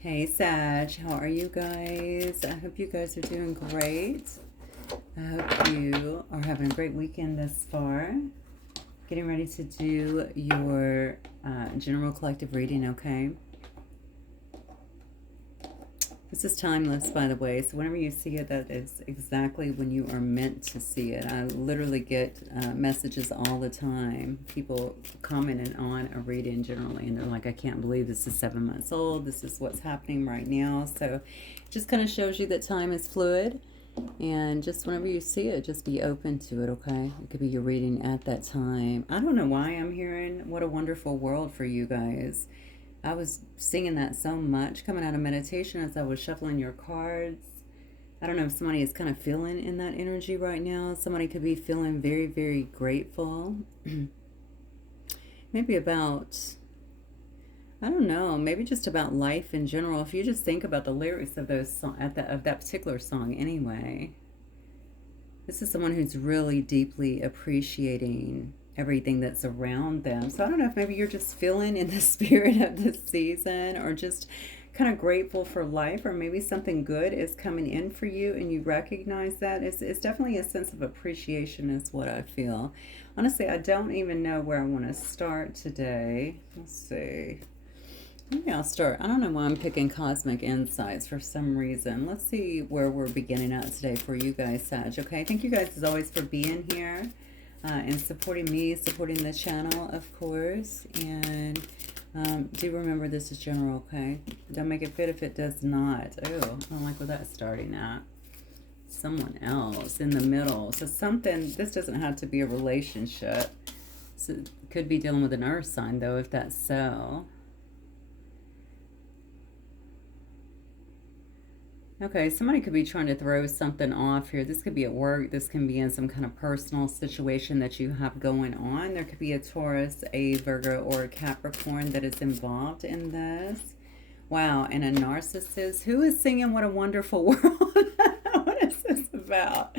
Hey Sag, how are you guys? I hope you guys are doing great. I hope you are having a great weekend thus far. Getting ready to do your general collective reading, okay? This is timeless, by the way, so whenever you see it, that is exactly when you are meant to see it. I literally get messages all the time, people commenting on a reading generally, and they're like, I can't believe this is 7 months old, this is what's happening right now. So it just kind of shows you that time is fluid, and just whenever you see it, just be open to it, okay? It could be your reading at that time. I don't know why I'm hearing What a Wonderful World for you guys. I was singing that so much coming out of meditation as I was shuffling your cards. I don't know if somebody is kind of feeling in that energy right now. Somebody could be feeling very, very grateful. Maybe about, I don't know, maybe just about life in general. If you just think about the lyrics of those of that particular song anyway. This is someone who's really deeply appreciating everything that's around them. So I don't know if maybe you're just feeling in the spirit of this season, or just kind of grateful for life, or maybe something good is coming in for you and you recognize that. It's definitely a sense of appreciation is what I feel. Honestly, I don't even know where I want to start today. Let's see. Maybe I'll start. I don't know why I'm picking Cosmic Insights for some reason. Let's see where we're beginning at today for you guys, Sag. Okay, thank you guys as always for being here and supporting me, supporting the channel, of course. And do remember this is general, okay? Don't make it fit if it does not. Oh, I don't like where that's starting at. Someone else in the middle. So something, this doesn't have to be a relationship. So it could be dealing with an earth sign, though, if that's so. Okay, somebody could be trying to throw something off here. This could be at work. This can be in some kind of personal situation that you have going on. There could be a Taurus, a Virgo, or a Capricorn that is involved in this. Wow, and a narcissist. Who is singing What a Wonderful World? What is this about?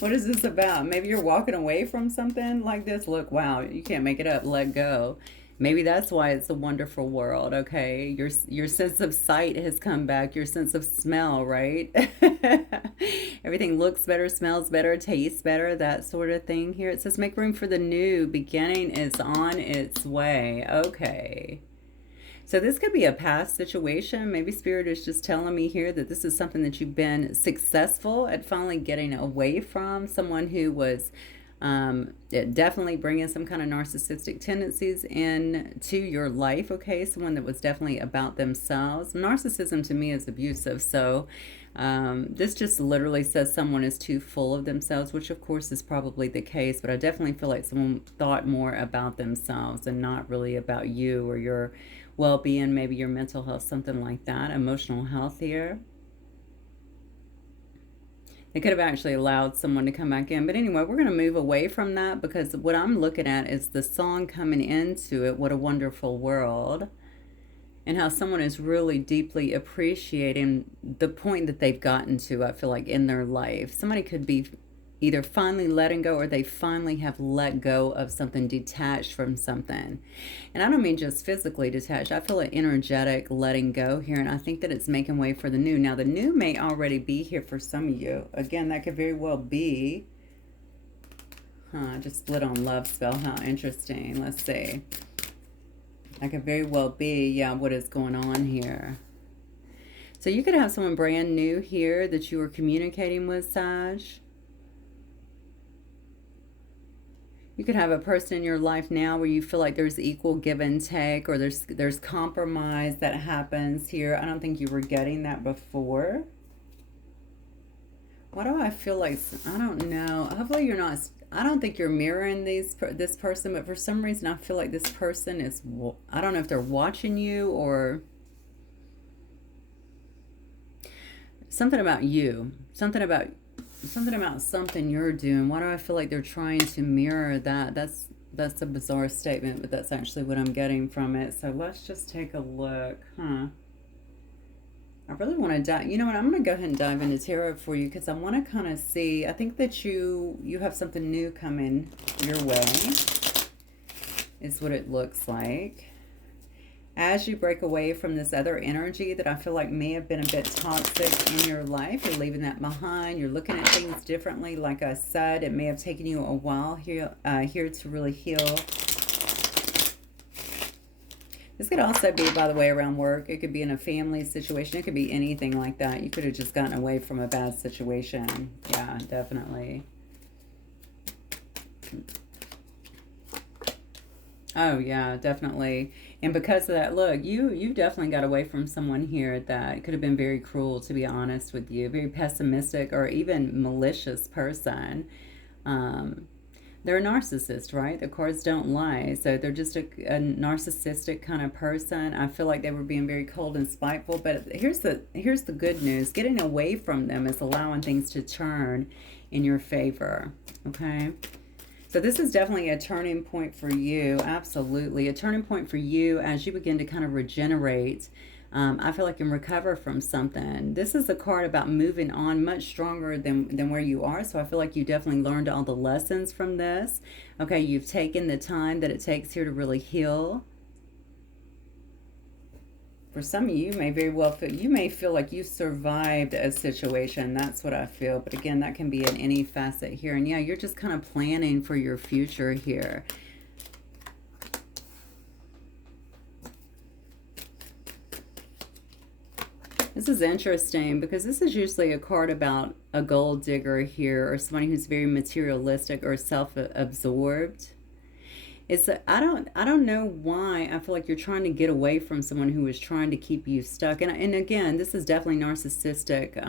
What is this about? Maybe you're walking away from something like this. Look, wow, you can't make it up. Let go. Maybe that's why it's a wonderful world, okay? Your sense of sight has come back, your sense of smell, right? Everything looks better, smells better, tastes better, that sort of thing here. It says make room for the new. Beginning is on its way. Okay. So this could be a past situation. Maybe Spirit is just telling me here that this is something that you've been successful at finally getting away from. Someone who was definitely bringing some kind of narcissistic tendencies into your life, okay? Someone that was definitely about themselves. Narcissism to me is abusive, so this just literally says someone is too full of themselves, which of course is probably the case, but I definitely feel like someone thought more about themselves and not really about you or your well-being, maybe your mental health, something like that, emotional health here. It could have actually allowed someone to come back in. But anyway, we're going to move away from that because what I'm looking at is the song coming into it, What a Wonderful World, and how someone is really deeply appreciating the point that they've gotten to, I feel like, in their life. Somebody could be either finally letting go, or they finally have let go of something, detached from something. And I don't mean just physically detached. I feel an energetic letting go here, and I think that it's making way for the new. Now, the new may already be here for some of you. Again, that could very well be. I just split on love spell. How interesting. Let's see. That could very well be, yeah, what is going on here. So you could have someone brand new here that you were communicating with, Sag. You could have a person in your life now where you feel like there's equal give and take, or there's compromise that happens here. I don't think you were getting that before. Why do I feel like, I don't know. Hopefully you're not, I don't think you're mirroring this person, but for some reason I feel like this person is, I don't know if they're watching you or something about you. Something about something you're doing. Why do I feel like they're trying to mirror that? That's a bizarre statement, but that's actually what I'm getting from it. So let's just take a look. I really want to dive. You know what? I'm going to go ahead and dive into tarot for you because I want to kind of see. I think that you have something new coming your way. Is what it looks like. As you break away from this other energy that I feel like may have been a bit toxic in your life, you're leaving that behind. You're looking at things differently. Like I said, it may have taken you a while here to really heal. This could also be, by the way, around work. It could be in a family situation. It could be anything like that. You could have just gotten away from a bad situation. Yeah, definitely. Oh, yeah, definitely. And because of that, look, you definitely got away from someone here that could have been very cruel, to be honest with you. Very pessimistic or even malicious person. Um, They're a narcissist, right? The cards don't lie. So they're just a narcissistic kind of person. I feel like they were being very cold and spiteful. But here's the good news. Getting away from them is allowing things to turn in your favor. Okay? So this is definitely a turning point for you. Absolutely. A turning point for you as you begin to kind of regenerate. I feel like you can recover from something. This is a card about moving on much stronger than where you are. So I feel like you definitely learned all the lessons from this. Okay, you've taken the time that it takes here to really heal. For some of you, may very well feel, you may feel like you survived a situation. That's what I feel. But again, that can be in any facet here. And yeah, you're just kind of planning for your future here. This is interesting because this is usually a card about a gold digger here or somebody who's very materialistic or self-absorbed. I don't know why I feel like you're trying to get away from someone who is trying to keep you stuck. And again, this is definitely narcissistic.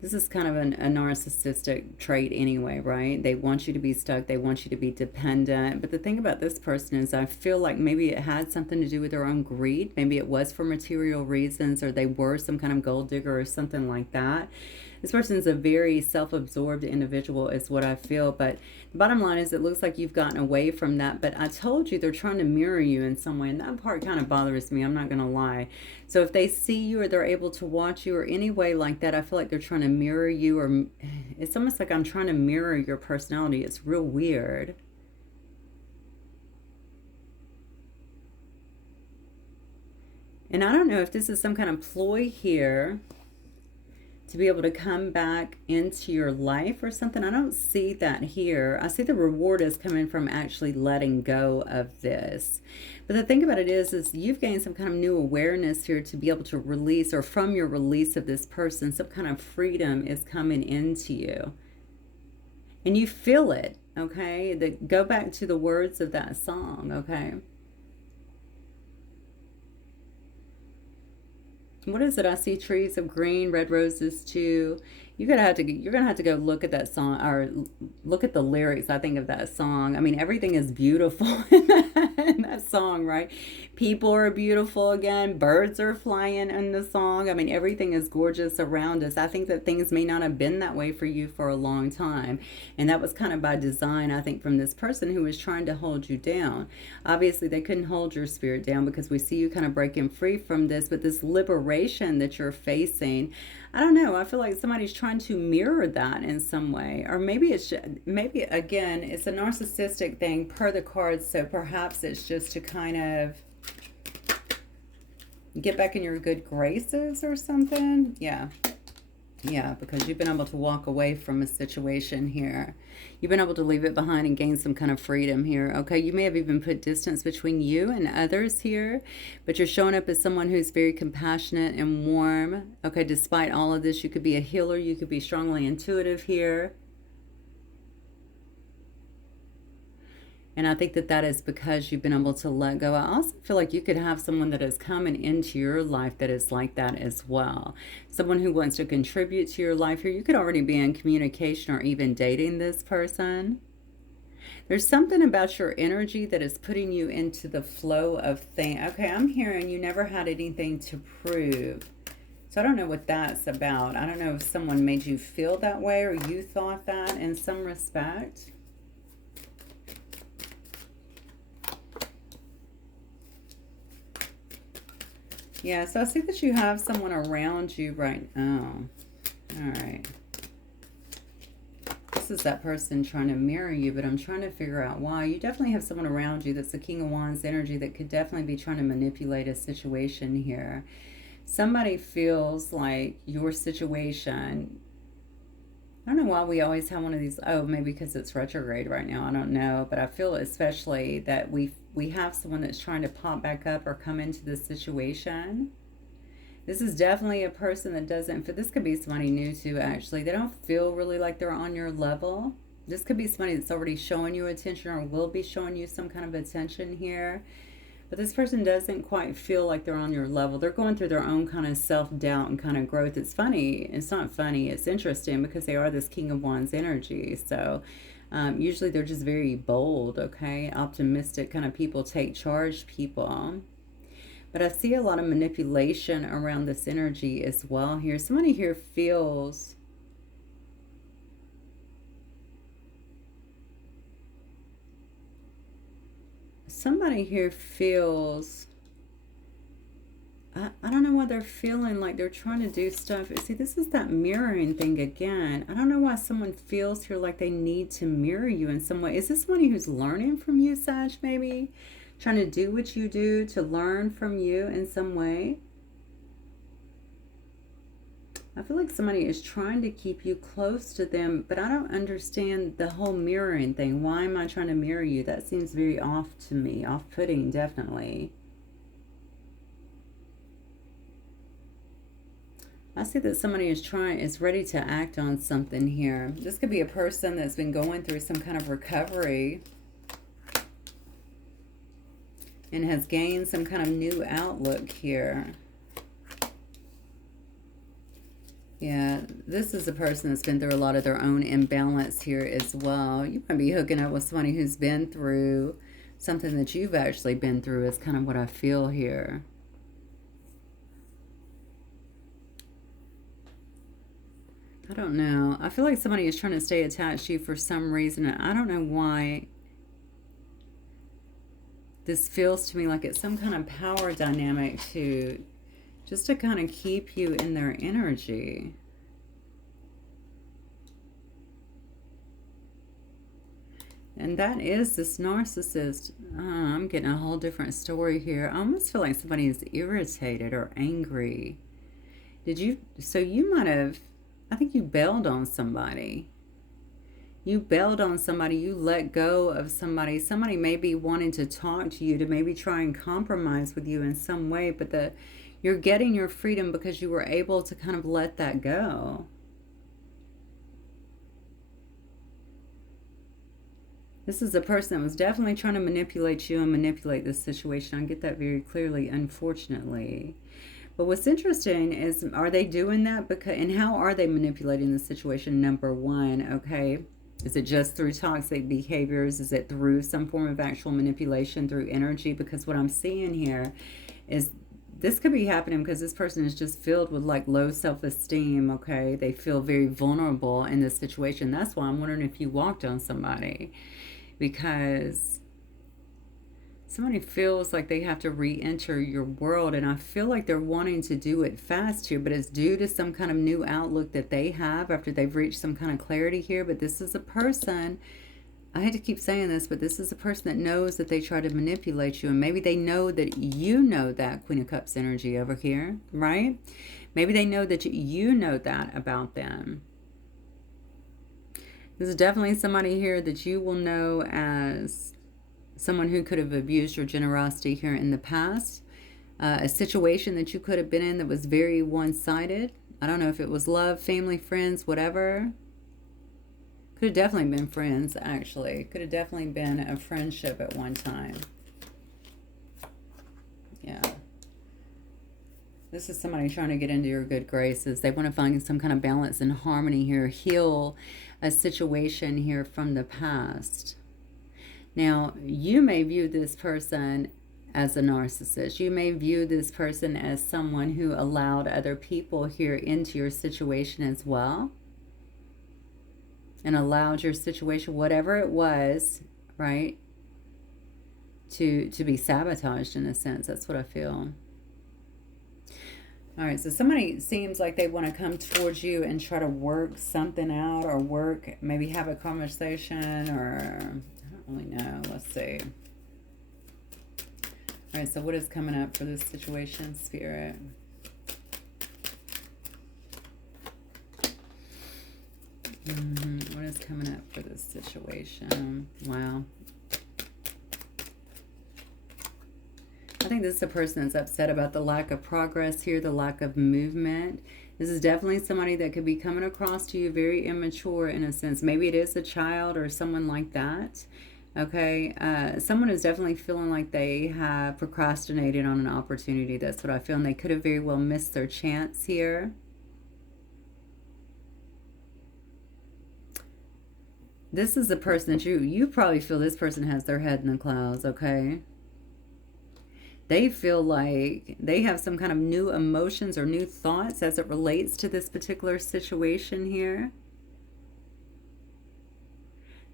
This is kind of a narcissistic trait anyway, right? They want you to be stuck. They want you to be dependent. But the thing about this person is I feel like maybe it had something to do with their own greed. Maybe it was for material reasons, or they were some kind of gold digger or something like that. This person is a very self-absorbed individual is what I feel. But the bottom line is it looks like you've gotten away from that. But I told you they're trying to mirror you in some way. And that part kind of bothers me. I'm not going to lie. So if they see you or they're able to watch you or any way like that, I feel like they're trying to mirror you. Or it's almost like I'm trying to mirror your personality. It's real weird. And I don't know if this is some kind of ploy here to be able to come back into your life or something. I don't see that here. I see the reward is coming from actually letting go of this. But the thing about it is you've gained some kind of new awareness here to be able to release, or from your release of this person, some kind of freedom is coming into you. And you feel it, okay? Go back to the words of that song, okay? What is it? I see trees of green, red roses too. You're gonna have to go look at that song, or look at the lyrics, I think, of that song. I mean, everything is beautiful in that song, right? People are beautiful again. Birds are flying in the song. I mean, everything is gorgeous around us. I think that things may not have been that way for you for a long time. And that was kind of by design, I think, from this person who was trying to hold you down. Obviously, they couldn't hold your spirit down because we see you kind of breaking free from this. But this liberation that you're facing, I don't know. I feel like somebody's trying to mirror that in some way. Or maybe maybe again, it's a narcissistic thing per the cards. So perhaps it's just to kind of get back in your good graces or something. Yeah. Yeah, because you've been able to walk away from a situation here. You've been able to leave it behind and gain some kind of freedom here. Okay, you may have even put distance between you and others here, but you're showing up as someone who's very compassionate and warm. Okay, despite all of this, you could be a healer. You could be strongly intuitive here. And I think that that is because you've been able to let go. I also feel like you could have someone that is coming into your life that is like that as well. Someone who wants to contribute to your life here. You could already be in communication or even dating this person. There's something about your energy that is putting you into the flow of things. Okay, I'm hearing you never had anything to prove. So I don't know what that's about. I don't know if someone made you feel that way or you thought that in some respect. Yeah, so I see that you have someone around you right now. All right. this is that person trying to mirror you, but I'm trying to figure out why. You definitely have someone around you that's the King of Wands energy that could definitely be trying to manipulate a situation here. Somebody feels like your situation, I don't know why we always have one of these, oh, maybe because it's retrograde right now, I don't know, but I feel especially that we have someone that's trying to pop back up or come into this situation. This is definitely a person that doesn't feel, this could be somebody new too, actually. They don't feel really like they're on your level. This could be somebody that's already showing you attention or will be showing you some kind of attention here. But this person doesn't quite feel like they're on your level. They're going through their own kind of self-doubt and kind of growth. It's funny. It's not funny. It's interesting because they are this King of Wands energy. So usually they're just very bold, okay? Optimistic kind of people, take charge people. But I see a lot of manipulation around this energy as well here. Somebody here feels... Somebody here feels... I don't know why they're feeling like they're trying to do stuff. See, this is that mirroring thing again. I don't know why someone feels here like they need to mirror you in some way. Is this somebody who's learning from you, Sag, maybe? Trying to do what you do to learn from you in some way? I feel like somebody is trying to keep you close to them, but I don't understand the whole mirroring thing. Why am I trying to mirror you? That seems very off to me, off-putting, definitely. I see that somebody is ready to act on something here. This could be a person that's been going through some kind of recovery and has gained some kind of new outlook here. Yeah, this is a person that's been through a lot of their own imbalance here as well. You might be hooking up with somebody who's been through something that you've actually been through is kind of what I feel here. I don't know. I feel like somebody is trying to stay attached to you for some reason. I don't know why. This feels to me like it's some kind of power dynamic to just to kind of keep you in their energy. And that is this narcissist. I'm getting a whole different story here. I almost feel like somebody is irritated or angry. So you might have, I think you bailed on somebody. You bailed on somebody, you let go of somebody. Somebody may be wanting to talk to you, to maybe try and compromise with you in some way, but you're getting your freedom because you were able to kind of let that go. This is a person that was definitely trying to manipulate you and manipulate this situation. I get that very clearly, unfortunately. But what's interesting is, are they doing that? And how are they manipulating the situation? Number one, okay? Is it just through toxic behaviors? Is it through some form of actual manipulation through energy? Because what I'm seeing here is this could be happening because this person is just filled with like low self-esteem, okay? They feel very vulnerable in this situation. That's why I'm wondering if you walked on somebody, because somebody feels like they have to re-enter your world, and I feel like they're wanting to do it fast here, but it's due to some kind of new outlook that they have after they've reached some kind of clarity here. But this is a person, I hate to keep saying this, but this is a person that knows that they try to manipulate you, and maybe they know that you know that Queen of Cups energy over here, right? Maybe they know that you know that about them. This is definitely somebody here that you will know as someone who could have abused your generosity here in the past. A situation that you could have been in that was very one-sided. I don't know if it was love, family, friends, whatever. Could have definitely been friends, actually. Could have definitely been a friendship at one time. Yeah. This is somebody trying to get into your good graces. They want to find some kind of balance and harmony here. Heal a situation here from the past. Now, you may view this person as a narcissist. You may view this person as someone who allowed other people here into your situation as well, and allowed your situation, whatever it was, right, to be sabotaged in a sense. That's what I feel. All right, so somebody seems like they want to come towards you and try to work something out, or maybe have a conversation, or I don't really know. Let's see. All right, so what is coming up for this situation, Spirit? What is coming up for this situation? Wow. I think this is a person that's upset about the lack of progress here, the lack of movement. This is definitely somebody that could be coming across to you very immature in a sense. Maybe it is a child or someone like that. Okay, someone is definitely feeling like they have procrastinated on an opportunity. That's what I feel. And they could have very well missed their chance here. This is a person that you probably feel this person has their head in the clouds, okay? They feel like they have some kind of new emotions or new thoughts as it relates to this particular situation here.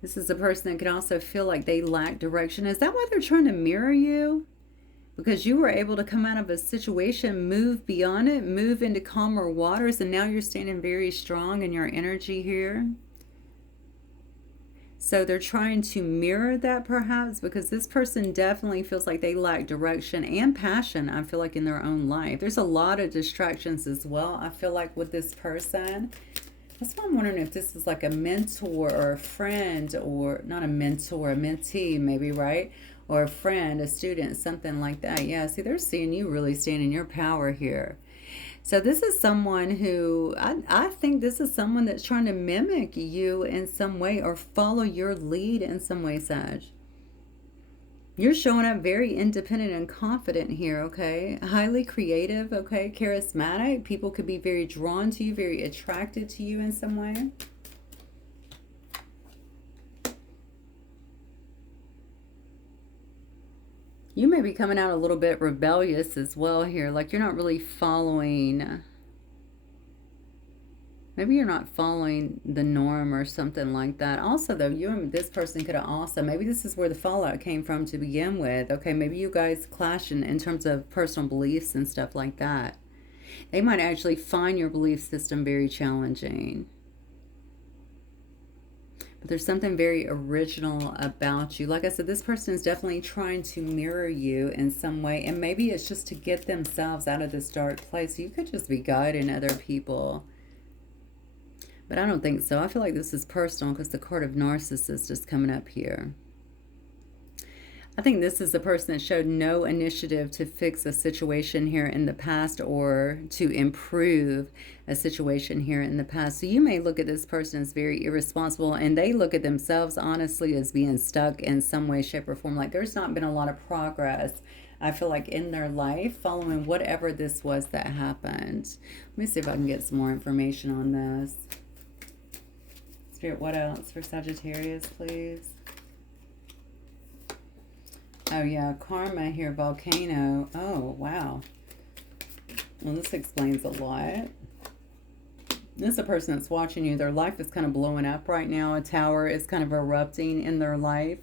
This is a person that can also feel like they lack direction. Is that why they're trying to mirror you? Because you were able to come out of a situation, move beyond it, move into calmer waters, and now you're standing very strong in your energy here. So they're trying to mirror that perhaps, because this person definitely feels like they lack direction and passion, I feel like, in their own life. There's a lot of distractions as well, I feel like, with this person. That's why I'm wondering if this is like a mentor or a friend, or not a mentor, a mentee maybe, right? Or a friend, a student, something like that. Yeah, see, they're seeing you really stand in your power here. So this is someone who, I think this is someone that's trying to mimic you in some way, or follow your lead in some way, Sag. You're showing up very independent and confident here, okay? Highly creative, okay? Charismatic. People could be very drawn to you, very attracted to you in some way. You may be coming out a little bit rebellious as well here. Like you're not really following... Maybe you're not following the norm or something like that. Also, though, you and this person could have also... Maybe this is where the fallout came from to begin with. Okay, maybe you guys clash in terms of personal beliefs and stuff like that. They might actually find your belief system very challenging. But there's something very original about you. Like I said, this person is definitely trying to mirror you in some way. And maybe it's just to get themselves out of this dark place. You could just be guiding other people. But I don't think so. I feel like this is personal because the card of Narcissist is coming up here. I think this is a person that showed no initiative to fix a situation here in the past, or to improve a situation here in the past. So you may look at this person as very irresponsible, and they look at themselves honestly as being stuck in some way, shape, or form. Like there's not been a lot of progress, I feel like, in their life following whatever this was that happened. Let me see if I can get some more information on this. Spirit, what else for Sagittarius, please? Oh, yeah, karma here, volcano. Oh, wow. Well, this explains a lot. This is a person that's watching you. Their life is kind of blowing up right now. A tower is kind of erupting in their life.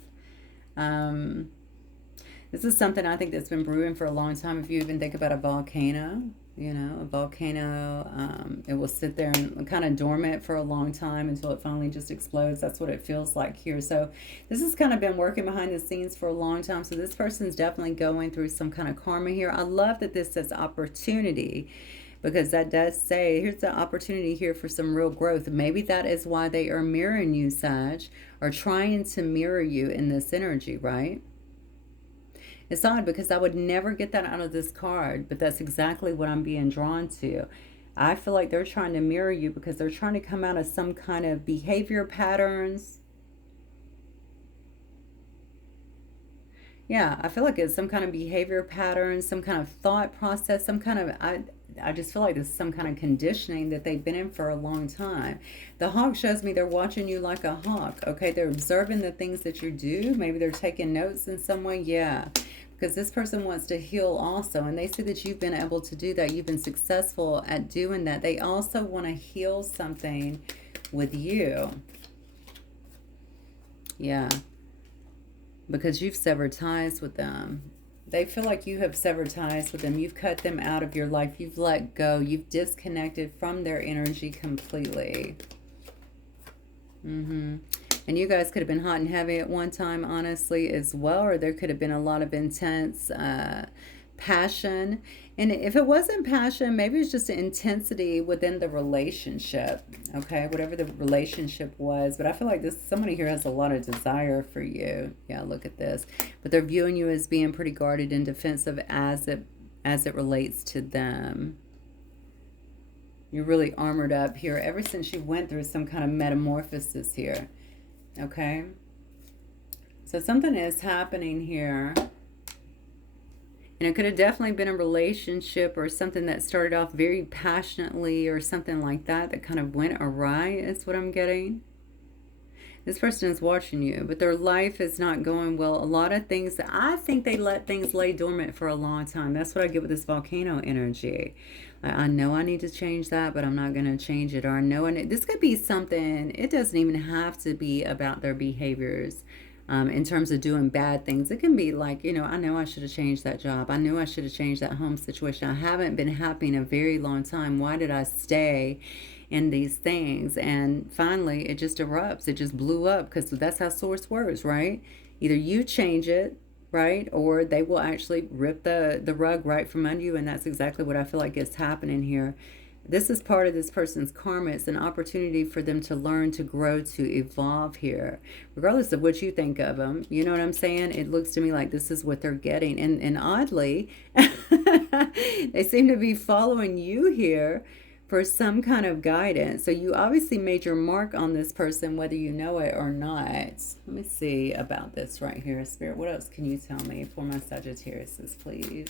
This is something I think that's been brewing for a long time. If you even think about a volcano, you know, a volcano, it will sit there and kind of dormant for a long time until it finally just explodes. That's what it feels like here. So this has kind of been working behind the scenes for a long time. So this person's definitely going through some kind of karma here. I love that this says opportunity, because that does say here's the opportunity here for some real growth. Maybe that is why they are mirroring you, Sag, or trying to mirror you in this energy, right? It's odd because I would never get that out of this card, but that's exactly what I'm being drawn to. I feel like they're trying to mirror you because they're trying to come out of some kind of behavior patterns. Yeah, I feel like it's some kind of behavior pattern, some kind of thought process, some kind of... I just feel like this is some kind of conditioning that they've been in for a long time. The hawk shows me they're watching you like a hawk, okay? They're observing the things that you do. Maybe they're taking notes in some way, yeah. Because this person wants to heal also, and they see that you've been able to do that. You've been successful at doing that. They also want to heal something with you. Yeah. Because you've severed ties with them. They feel like you have severed ties with them. You've cut them out of your life. You've let go. You've disconnected from their energy completely. And you guys could have been hot and heavy at one time, honestly, as well. Or there could have been a lot of intense passion. And if it wasn't passion, maybe it's just an intensity within the relationship. Okay, whatever the relationship was. But I feel like somebody here has a lot of desire for you. Yeah, look at this. But they're viewing you as being pretty guarded and defensive as it relates to them. You're really armored up here ever since you went through some kind of metamorphosis here. Okay? So something is happening here. And it could have definitely been a relationship or something that started off very passionately or something like that that kind of went awry is what I'm getting. This person is watching you, but their life is not going well. A lot of things, I think they let things lay dormant for a long time. That's what I get with this volcano energy. I know I need to change that, but I'm not going to change it. Or I know this could be something, it doesn't even have to be about their behaviors. In terms of doing bad things, it can be like, you know, I know I should have changed that job. I knew I should have changed that home situation. I haven't been happy in a very long time. Why did I stay in these things? And finally, it just erupts. It just blew up because that's how source works, right? Either you change it, right? Or they will actually rip the rug right from under you. And that's exactly what I feel like is happening here. This is part of this person's karma. It's an opportunity for them to learn, to grow, to evolve here. Regardless of what you think of them. You know what I'm saying? It looks to me like this is what they're getting. And oddly, they seem to be following you here for some kind of guidance. So you obviously made your mark on this person, whether you know it or not. Let me see about this right here, Spirit. What else can you tell me for my Sagittariuses, please?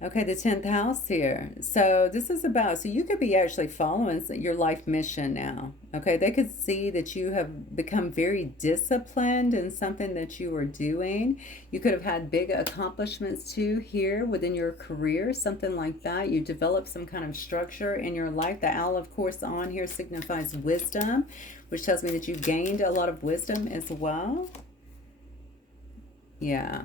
Okay, the 10th house here. So this is about, so you could be actually following your life mission now. Okay, they could see that you have become very disciplined in something that you were doing. You could have had big accomplishments too here within your career, something like that. You developed some kind of structure in your life. The owl, of course, on here signifies wisdom, which tells me that you gained a lot of wisdom as well. Yeah.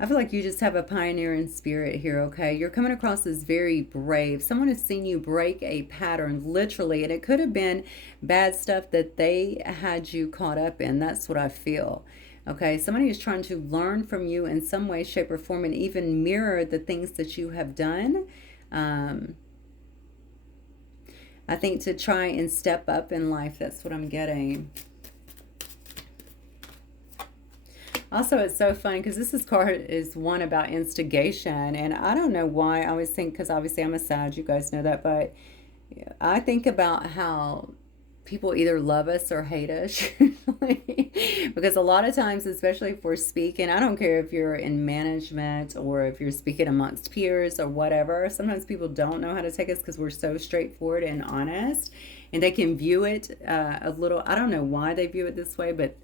I feel like you just have a pioneering spirit here, okay? You're coming across as very brave. Someone has seen you break a pattern, literally, and it could have been bad stuff that they had you caught up in. That's what I feel, okay? Somebody is trying to learn from you in some way, shape, or form and even mirror the things that you have done. I think to try and step up in life, that's what I'm getting. Also, it's so funny because this card is one about instigation. And I don't know why. I always think, because obviously I'm a Sag, you guys know that. But I think about how people either love us or hate us. Because a lot of times, especially if we're speaking, I don't care if you're in management or if you're speaking amongst peers or whatever. Sometimes people don't know how to take us because we're so straightforward and honest. And they can view it a little, I don't know why they view it this way, but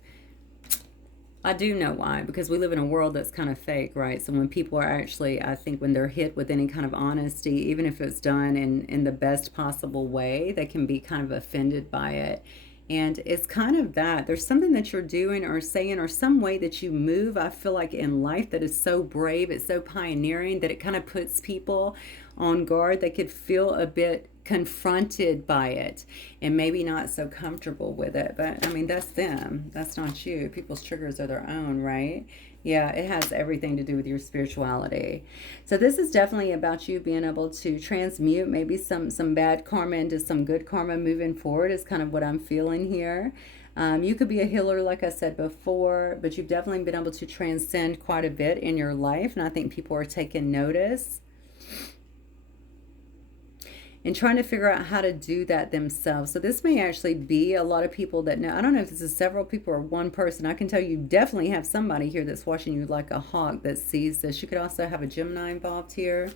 I do know why, because we live in a world that's kind of fake, right? So when people are actually, I think when they're hit with any kind of honesty, even if it's done in the best possible way, they can be kind of offended by it. And it's kind of that. There's something that you're doing or saying or some way that you move, I feel like in life that is so brave, it's so pioneering that it kind of puts people on guard. They could feel a bit confronted by it and maybe not so comfortable with it. But I mean, that's them. That's not you. People's triggers are their own, right? Yeah, it has everything to do with your spirituality. So this is definitely about you being able to transmute maybe some bad karma into some good karma moving forward is kind of what I'm feeling here. You could be a healer, like I said before, but you've definitely been able to transcend quite a bit in your life. And I think people are taking notice and trying to figure out how to do that themselves. So this may actually be a lot of people that know. I don't know if this is several people or one person. I can tell you definitely have somebody here that's watching you like a hawk that sees this. You could also have a Gemini involved here.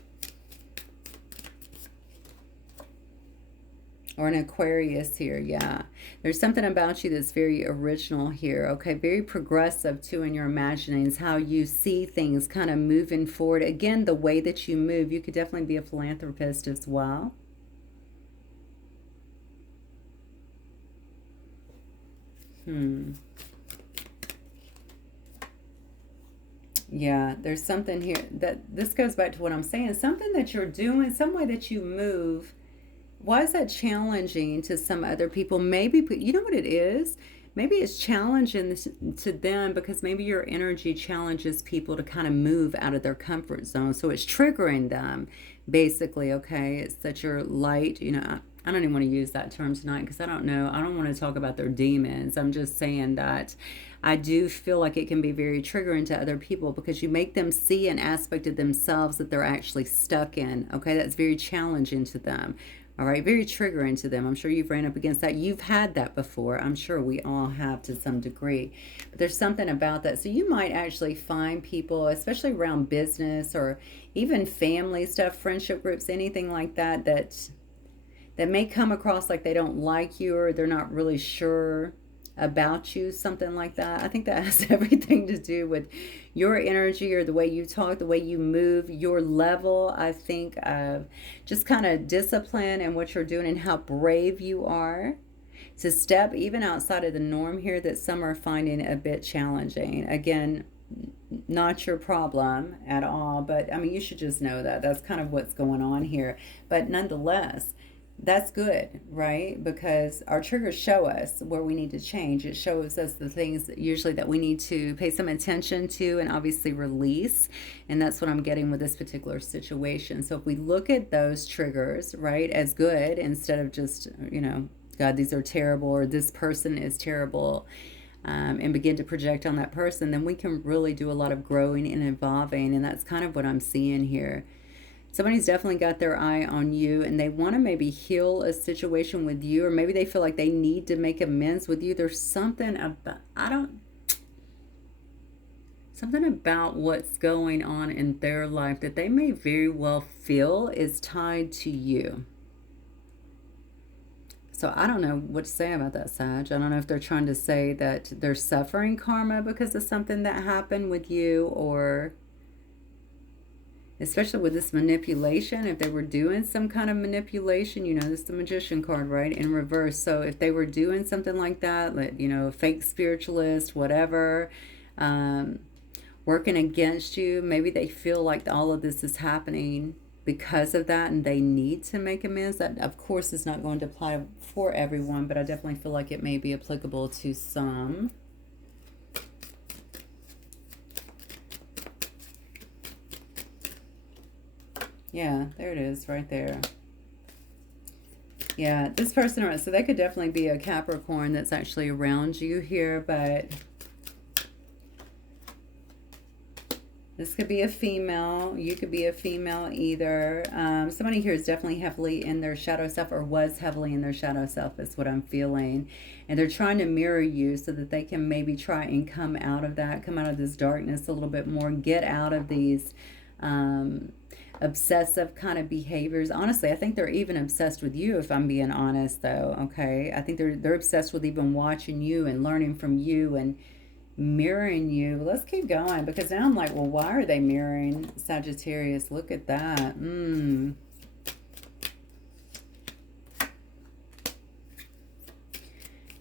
Or an Aquarius here, yeah. There's something about you that's very original here, okay? Very progressive, too, in your imaginings, how you see things kind of moving forward. Again, the way that you move, you could definitely be a philanthropist as well. Yeah, there's something here that this goes back to what I'm saying. Something that you're doing, some way that you move. Why is that challenging to some other people? Maybe, you know what it is? Maybe it's challenging to them because maybe your energy challenges people to kind of move out of their comfort zone. So it's triggering them, basically, okay? It's that you're light, you know. I don't even want to use that term tonight because I don't know. I don't want to talk about their demons. I'm just saying that I do feel like it can be very triggering to other people because you make them see an aspect of themselves that they're actually stuck in. Okay, that's very challenging to them. All right, very triggering to them. I'm sure you've ran up against that. You've had that before. I'm sure we all have to some degree. But there's something about that. So you might actually find people, especially around business or even family stuff, friendship groups, anything like that, that may come across like they don't like you or they're not really sure about you, something like that. I think that has everything to do with your energy or the way you talk, the way you move, your level, I think, of just kind of discipline and what you're doing and how brave you are to step even outside of the norm here that some are finding a bit challenging. Again, not your problem at all, but I mean, you should just know that that's kind of what's going on here. But nonetheless, that's good, right? Because our triggers show us where we need to change. It shows us the things usually that we need to pay some attention to and obviously release. And that's what I'm getting with this particular situation. So if we look at those triggers, right, as good instead of just, you know, God, these are terrible or this person is terrible, and begin to project on that person, then we can really do a lot of growing and evolving. And that's kind of what I'm seeing here. Somebody's definitely got their eye on you and they want to maybe heal a situation with you, or maybe they feel like they need to make amends with you. There's something about, something about what's going on in their life that they may very well feel is tied to you. So I don't know what to say about that, Sag. I don't know if they're trying to say that they're suffering karma because of something that happened with you, or especially with this manipulation, if they were doing some kind of manipulation, you know, this is the Magician card, right, in reverse. So if they were doing something like that, like, you know, fake spiritualist, whatever, working against you, maybe they feel like all of this is happening because of that and they need to make amends. That, of course, is not going to apply for everyone, but I definitely feel like it may be applicable to some. Yeah, there it is right there. Yeah, this person, so they could definitely be a Capricorn that's actually around you here, but this could be a female. You could be a female either. Somebody here is definitely heavily in their shadow self, or was heavily in their shadow self is what I'm feeling. And they're trying to mirror you so that they can maybe try and come out of that, come out of this darkness a little bit more, get out of these obsessive kind of behaviors. Honestly, I think they're even obsessed with you, if I'm being honest, though. Okay, I think they're obsessed with even watching you and learning from you and mirroring you. Let's keep going, because now I'm like, well, why are they mirroring Sagittarius? Look at that.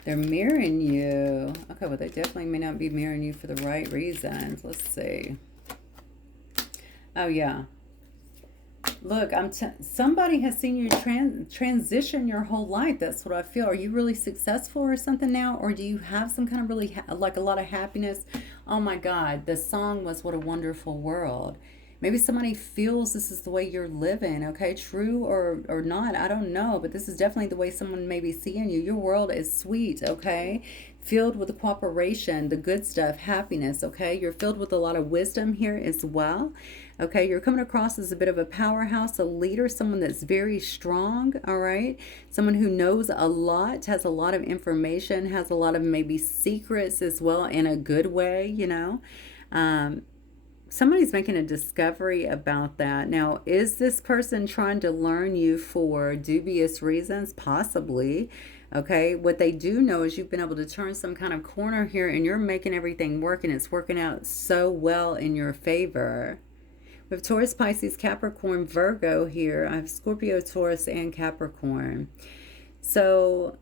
They're mirroring you. Okay, well, they definitely may not be mirroring you for the right reasons. Let's see. Oh, yeah. Look, somebody has seen you transition your whole life. That's what I feel. Are you really successful or something now? Or do you have some kind of really, like a lot of happiness? Oh my God, the song was What a Wonderful World. Maybe somebody feels this is the way you're living, okay? True or not, I don't know. But this is definitely the way someone may be seeing you. Your world is sweet, okay? Filled with the cooperation, the good stuff, happiness, okay? You're filled with a lot of wisdom here as well. Okay, you're coming across as a bit of a powerhouse, a leader, someone that's very strong, all right? Someone who knows a lot, has a lot of information, has a lot of maybe secrets as well, in a good way, you know? Somebody's making a discovery about that. Now, is this person trying to learn you for dubious reasons? Possibly. Okay, what they do know is you've been able to turn some kind of corner here and you're making everything work, and it's working out so well in your favor. We have Taurus, Pisces, Capricorn, Virgo here. I have Scorpio, Taurus, and Capricorn. So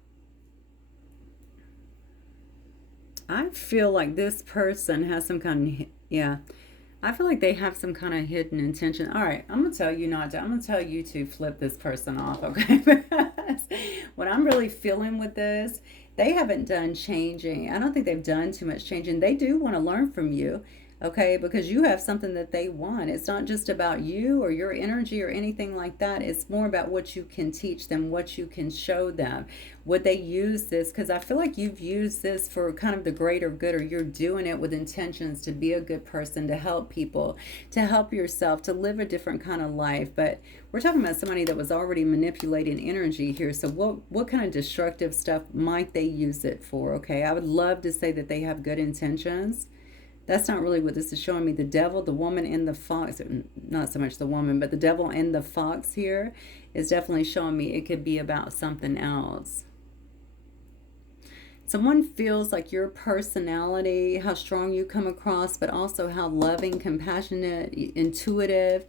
I feel like this person has some kind of, yeah, I feel like they have some kind of hidden intention. All right, I'm gonna tell you not to. I'm gonna tell you to flip this person off, okay? Because what I'm really feeling with this, they haven't done changing. I don't think they've done too much changing. They do want to learn from you, okay? Because you have something that they want. It's not just about you or your energy or anything like that. It's more about what you can teach them, what you can show them. Would they use this? Because I feel like you've used this for kind of the greater good, or you're doing it with intentions to be a good person, to help people, to help yourself, to live a different kind of life. But we're talking about somebody that was already manipulating energy here. So what kind of destructive stuff might they use it for? Okay, I would love to say that they have good intentions. That's not really what this is showing me. The devil, the woman, and the fox, not so much the woman, but the devil and the fox here is definitely showing me it could be about something else. Someone feels like your personality, how strong you come across, but also how loving, compassionate, intuitive,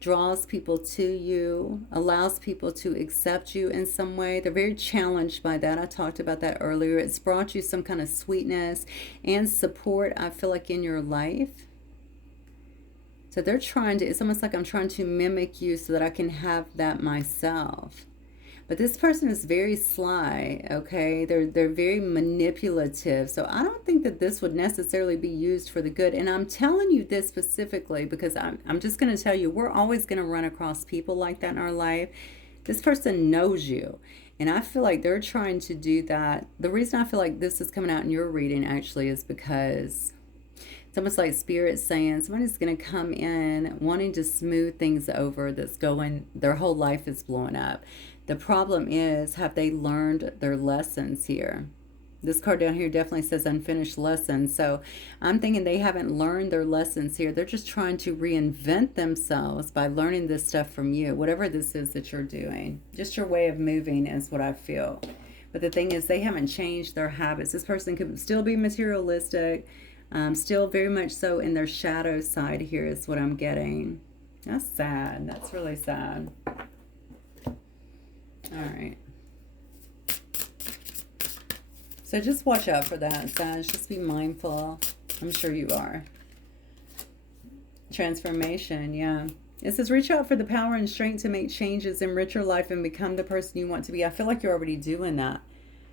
draws people to you, allows people to accept you in some way. They're very challenged by that. I talked about that earlier. It's brought you some kind of sweetness and support, I feel like, in your life. So they're trying to, it's almost like I'm trying to mimic you so that I can have that myself. But this person is very sly, okay? They're very manipulative. So I don't think that this would necessarily be used for the good. And I'm telling you this specifically because I'm just going to tell you, we're always going to run across people like that in our life. This person knows you. And I feel like they're trying to do that. The reason I feel like this is coming out in your reading actually is because it's almost like spirit saying somebody's going to come in wanting to smooth things over that's going, their whole life is blowing up. The problem is, have they learned their lessons here? This card down here definitely says unfinished lessons. So I'm thinking they haven't learned their lessons here. They're just trying to reinvent themselves by learning this stuff from you. Whatever this is that you're doing. Just your way of moving is what I feel. But the thing is, they haven't changed their habits. This person could still be materialistic. Still very much so in their shadow side here is what I'm getting. That's sad. That's really sad. All right. So just watch out for that, Sag. Just be mindful. I'm sure you are. Transformation, yeah. It says, reach out for the power and strength to make changes, enrich your life, and become the person you want to be. I feel like you're already doing that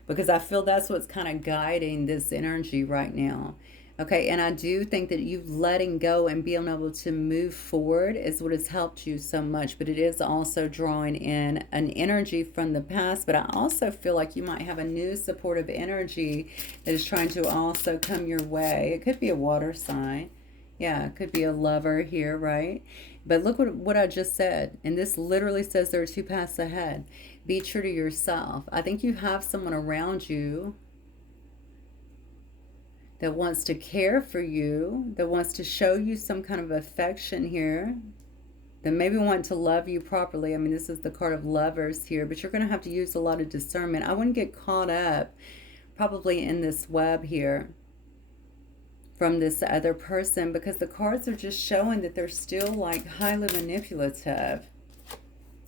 because I feel that's what's kind of guiding this energy right now. Okay, and I do think that you letting go and being able to move forward is what has helped you so much. But it is also drawing in an energy from the past. But I also feel like you might have a new supportive energy that is trying to also come your way. It could be a water sign. Yeah, it could be a lover here, right? But look what I just said. And this literally says there are two paths ahead. Be true to yourself. I think you have someone around you that wants to care for you, that wants to show you some kind of affection here, that maybe want to love you properly. I mean, this is the card of lovers here, but you're going to have to use a lot of discernment. I wouldn't get caught up probably in this web here from this other person because the cards are just showing that they're still like highly manipulative.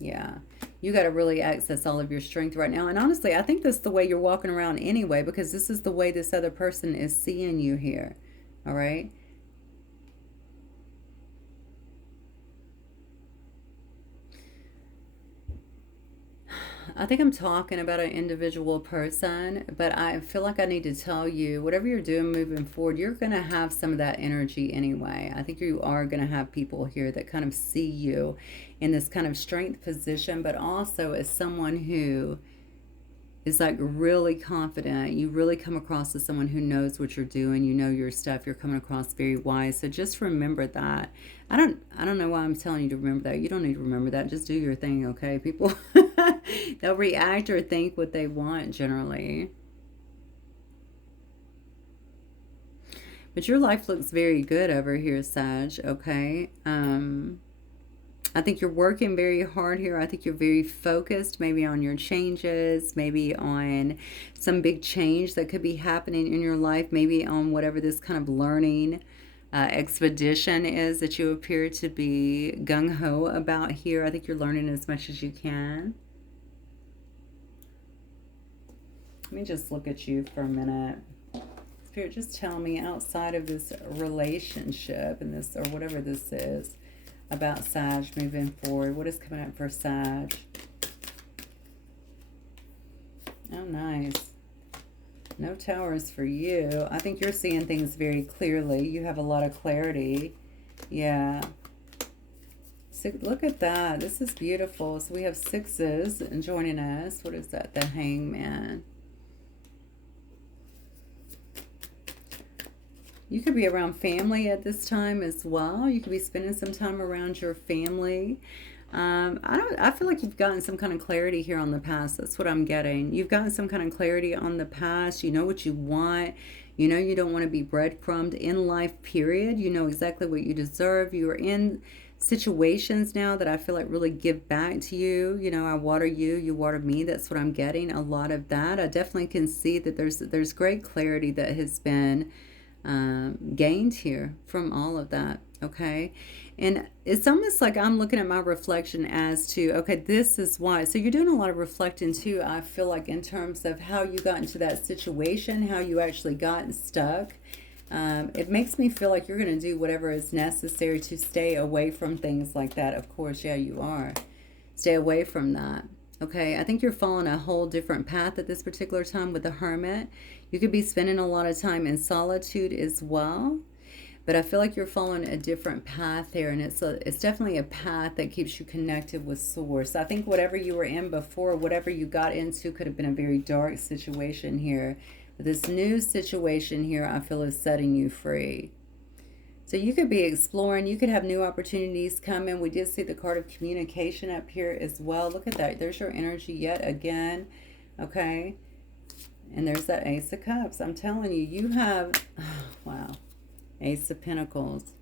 Yeah. You got to really access all of your strength right now. And honestly, I think that's the way you're walking around anyway, because this is the way this other person is seeing you here. All right. I think I'm talking about an individual person, but I feel like I need to tell you, whatever you're doing moving forward, you're going to have some of that energy anyway. I think you are going to have people here that kind of see you in this kind of strength position, but also as someone who is like really confident. You really come across as someone who knows what you're doing. You know your stuff. You're coming across very wise. So just remember that. I don't know why I'm telling you to remember that. You don't need to remember that. Just do your thing, okay? People, they'll react or think what they want generally. But your life looks very good over here, Sag, okay? I think you're working very hard here. I think you're very focused maybe on your changes, maybe on some big change that could be happening in your life, maybe on whatever this kind of learning expedition is that you appear to be gung-ho about here. I think you're learning as much as you can. Let me just look at you for a minute. Spirit, just tell me outside of this relationship and this, or whatever this is, about Sag moving forward. What is coming up for Sag? Oh, nice. No towers for you. I think you're seeing things very clearly. You have a lot of clarity. Yeah. So look at that. This is beautiful. So we have sixes joining us. What is that? The Hangman. You could be around family at this time as well. You could be spending some time around your family. I feel like you've gotten some kind of clarity here on the past. That's what I'm getting. You've gotten some kind of clarity on the past. You know what you want. You know you don't want to be breadcrumbed in life, period. You know exactly what you deserve. You are in situations now that I feel like really give back to you. You know, I water you, you water me. That's what I'm getting. A lot of that. I definitely can see that there's great clarity that has been gained here from all of that. Okay. And it's almost like I'm looking at my reflection as to, okay, this is why. So you're doing a lot of reflecting too, I feel like, in terms of how you got into that situation, how you actually got stuck. It makes me feel like you're going to do whatever is necessary to stay away from things like that. Of course, yeah, you are. Stay away from that. Okay, I think you're following a whole different path at this particular time with the Hermit. You could be spending a lot of time in solitude as well. But I feel like you're following a different path here, and it's definitely a path that keeps you connected with Source. I think whatever you were in before, whatever you got into, could have been a very dark situation here. But this new situation here, I feel, is setting you free. So you could be exploring. You could have new opportunities coming. We did see the card of communication up here as well. Look at that. There's your energy yet again. Okay. And there's that Ace of Cups. I'm telling you, you have... Oh, wow. Ace of Pentacles.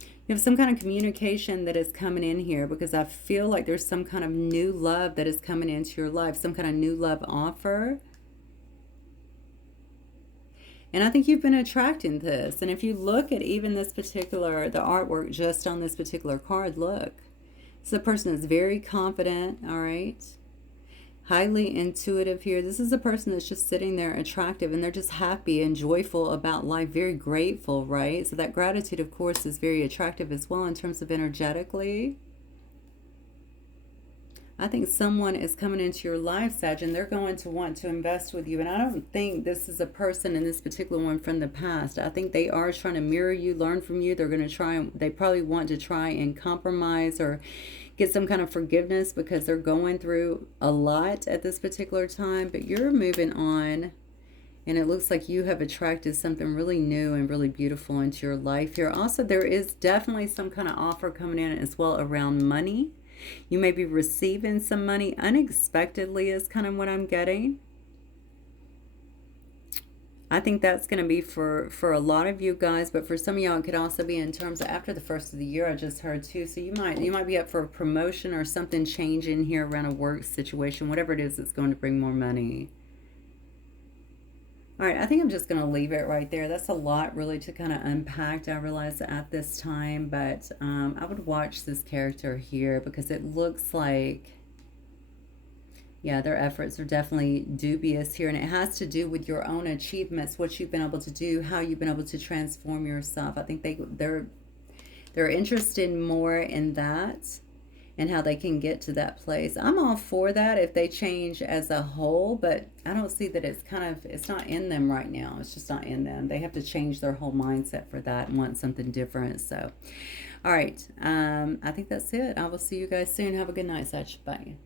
You have some kind of communication that is coming in here, because I feel like there's some kind of new love that is coming into your life. Some kind of new love offer. And I think you've been attracting this. And if you look at even this particular, the artwork just on this particular card, look. This is a person that's very confident, all right? Highly intuitive here. This is a person that's just sitting there attractive, and they're just happy and joyful about life, very grateful, right? So that gratitude, of course, is very attractive as well in terms of energetically. I think someone is coming into your life, Sag, and they're going to want to invest with you. And I don't think this is a person in this particular one from the past. I think they are trying to mirror you, learn from you. They're going to try, they probably want to try and compromise or get some kind of forgiveness, because they're going through a lot at this particular time. But you're moving on, and it looks like you have attracted something really new and really beautiful into your life here. Also, there is definitely some kind of offer coming in as well around money. You may be receiving some money unexpectedly is kind of what I'm getting. I think that's going to be for a lot of you guys, but for some of y'all it could also be in terms of after the first of the year, I just heard too. So you might be up for a promotion or something changing here around a work situation, whatever it is that's going to bring more money. All right, I think I'm just going to leave it right there. That's a lot really to kind of unpack, I realize, at this time. But I would watch this character here, because it looks like, yeah, their efforts are definitely dubious here. And it has to do with your own achievements, what you've been able to do, how you've been able to transform yourself. I think they're interested more in that, and how they can get to that place. I'm all for that if they change as a whole, but I don't see that it's not in them right now. It's just not in them. They have to change their whole mindset for that and want something different. So, all right. I think that's it. I will see you guys soon. Have a good night, Sag. Bye.